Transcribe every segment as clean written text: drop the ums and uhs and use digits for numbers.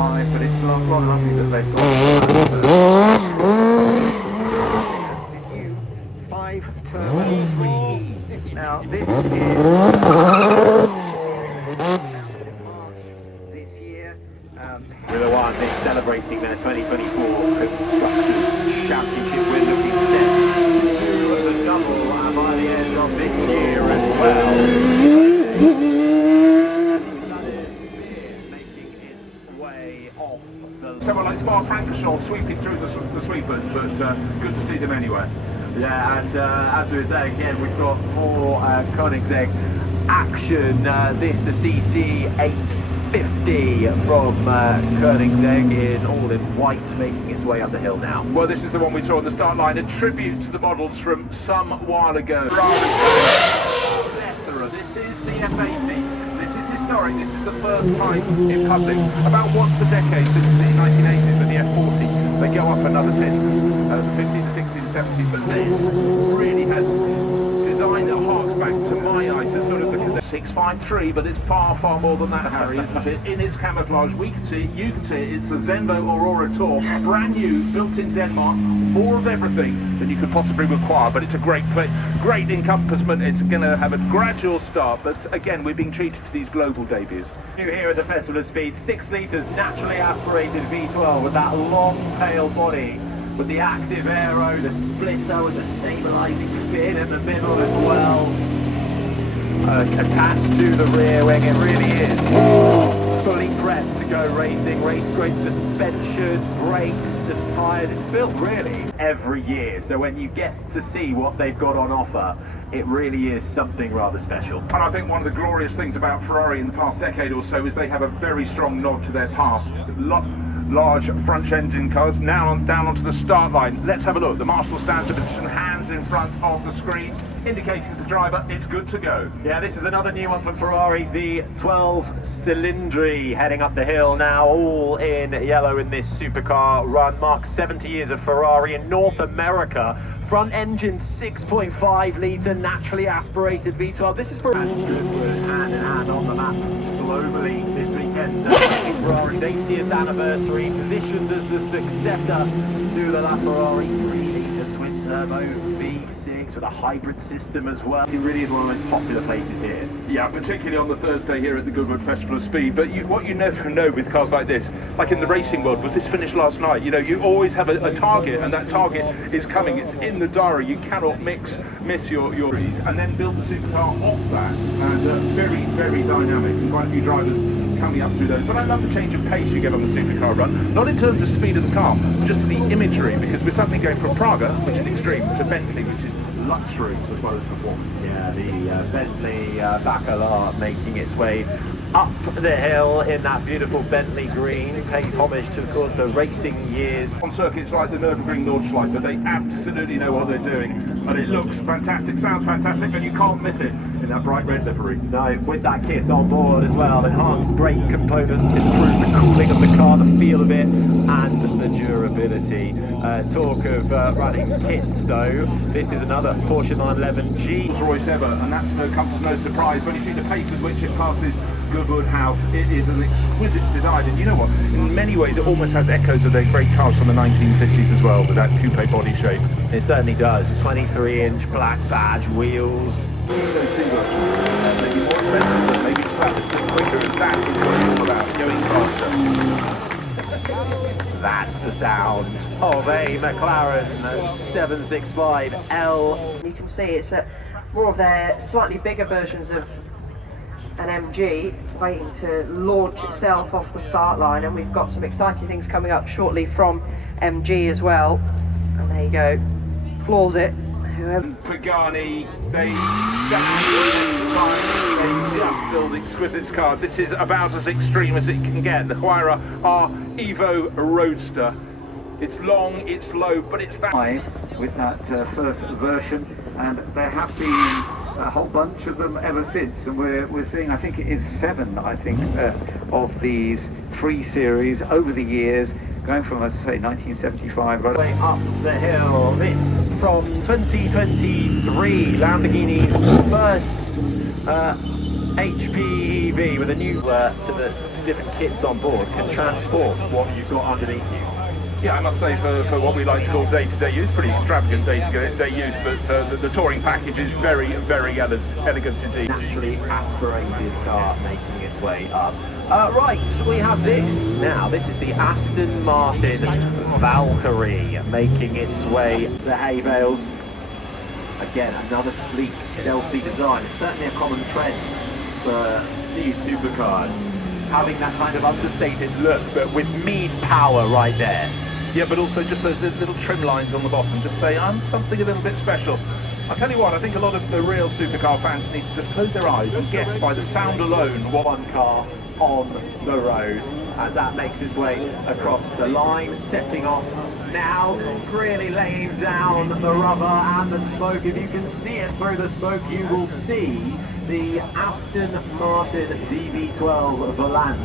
5, but it's rather lucky that they've got the new 5 Turbo 3E. Now this is this year. Formula One is celebrating their 2024 Constructors Championship. We're looking set to do the double by the end of this year as well. Making its way off the... Someone like Spa Frankenstein sweeping through the sweepers, but good to see them anyway. Yeah, and as we were saying again, we've got more Koenigsegg action. The CC 850 from Koenigsegg in all in white, making its way up the hill now. Well, this is the one we saw on the start line, a tribute to the models from some while ago. This is the F80. This is historic. This is the first time in public. About once a decade since the 1980s with the F40, they go up another 10. The 50, the 60, the 70, but this really has design that harks back to my eye to sort of the 653, but it's far, far more than that, Harry, isn't it? In its camouflage, we can see it, you can see it, it's the Zenvo Aurora Tour, brand new, built in Denmark, more of everything than you could possibly require, but it's a great encompassment. It's going to have a gradual start, but again, we're being treated to these global debuts. New here at the Festival of Speed, 6 litres naturally aspirated V12 with that long tail body, with the active aero, the splitter with the stabilising fin in the middle as well. Attached to the rear wing, it really is fully prepped to go racing. Race grade suspension, brakes and tyres. It's built really every year, so when you get to see what they've got on offer, it really is something rather special. And I think one of the glorious things about Ferrari in the past decade or so is they have a very strong nod to their past. Large front engine cars, now down onto the start line. Let's have a look. The marshal stands to position, hands in front of the screen, indicating to the driver it's good to go. Yeah, this is another new one from Ferrari, the 12 Cylindri, heading up the hill now, all in yellow in this supercar run. Marks 70 years of Ferrari in North America. Front engine 6.5 litre naturally aspirated V12. This is for Goodwood, hand in hand on the map globally this weekend, celebrating Ferrari's 80th anniversary, positioned as the successor to the LaFerrari 3-litre twin-turbo V6 with a hybrid system as well. It really is one of the most popular places here. Yeah, particularly on the Thursday here at the Goodwood Festival of Speed. But what you never know with cars like this, like in the racing world, was this finished last night? You know, you always have a target, and that target is coming. It's in the diary. You cannot miss your and then build the supercar off that. And very, very dynamic. And quite a few drivers coming up through those. But I love the change of pace you get on the supercar run. Not in terms of speed of the car, but just the imagery. Because we're suddenly going from Praga, which is extreme, to Bentley, which is luxury as well as performance. Yeah, the Bentley Baccarat making its way up the hill in that beautiful Bentley green, pays homage to, of course, the racing years. On circuits like the Nürburgring Nordschleife, they absolutely know what they're doing, and it looks fantastic, sounds fantastic, and you can't miss it in that bright red livery. No, with that kit on board as well, enhanced brake components, improve the cooling of the car, the feel of it, and the durability. Talk of running kits though, this is another Porsche 911G. Rolls-Royce ever, and that's comes as no surprise when you see the pace with which it passes Goodwood House. It is an exquisite design, and you know what, in many ways it almost has echoes of their great cars from the 1950s as well, with that coupe body shape. It certainly does. 23-inch black badge wheels. Maybe more expensive, but maybe just that little bit quicker, and that is what it's all about, going faster. That's the sound of a McLaren 765L. You can see it's more of their slightly bigger versions of an MG waiting to launch itself off the start line, and we've got some exciting things coming up shortly from MG as well. And there you go, floors it. Pagani, they stand they just build exquisite cars. This is about as extreme as it can get. The Huayra are Evo Roadster. It's long, it's low, but it's that. With that first version, and there have been a whole bunch of them ever since, and we're seeing, I think it is 7, of these 3 series over the years, going from, as I say, 1975 right way up the hill. This from 2023, Lamborghini's first HPEV with a new to the different kits on board can transform what you've got underneath you. Yeah, I must say for what we like to call day-to-day use, pretty extravagant day-to-day use, but the touring package is very, very elegant indeed. Naturally aspirated car making its way up. Right, we have this now. This is the Aston Martin Valkyrie making its way to the hay bales. Again, another sleek, stealthy design. It's certainly a common trend for these supercars, having that kind of understated look, but with mean power right there. Yeah, but also just those little trim lines on the bottom, just say, I'm something a little bit special. I'll tell you what, I think a lot of the real supercar fans need to just close their eyes and guess by the sound alone what One car on the road as that makes its way across the line, setting off now, really laying down the rubber and the smoke. If you can see it through the smoke, you will see the Aston Martin DB12 Volant,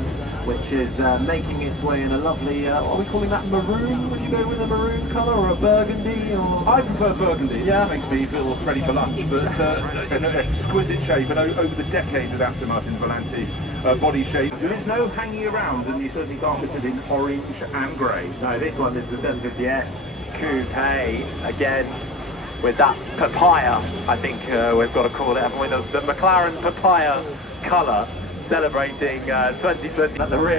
which is making its way in a lovely, what are we calling that, maroon? Would you go with a maroon colour or a burgundy? Or I prefer burgundy. Yeah, it makes me feel ready for lunch, but an exquisite shape, and over the decades of Aston Martin Volante body shape, there is no hanging around, and you certainly can't fit it in orange and grey. No, this one is the 750S Coupe, again, with that papaya, I think we've got to call it, haven't we? The McLaren papaya colour, celebrating 2020 at the rear.